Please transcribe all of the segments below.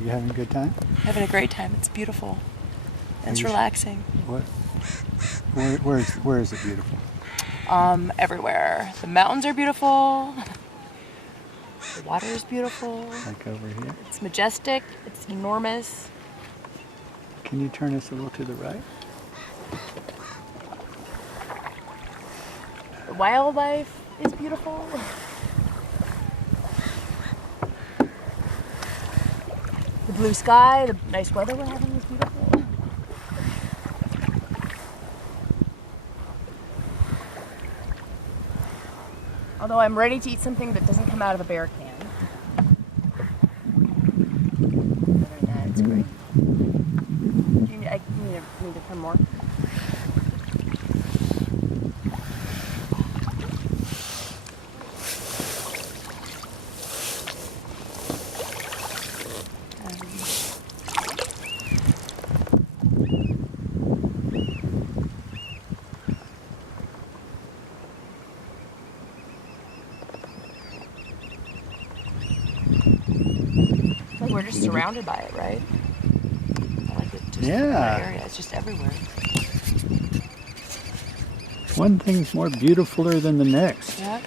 You having a good time? Having a great time. It's beautiful. It's relaxing. What? Where is it beautiful? Everywhere. The mountains are beautiful. The water is beautiful. Like over here? It's majestic. It's enormous. Can you turn us a little to the right? The wildlife is beautiful. The blue sky, the nice weather we're having is beautiful. Although I'm ready to eat something that doesn't come out of a bear can. Other than that, it's great. I need to come more. We're just surrounded by it, right? I like it just in that area. It's just everywhere. One thing's more beautifuler than the next. Yeah.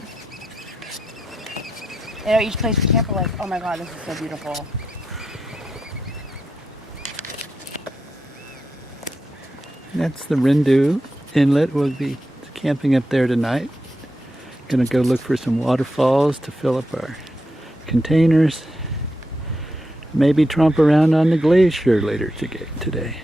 You know, each place we camp, we're like, oh my god, this is so beautiful. That's the Rendu Inlet. We'll be camping up there tonight. Gonna go look for some waterfalls to fill up our containers. Maybe tromp around on the glacier later today.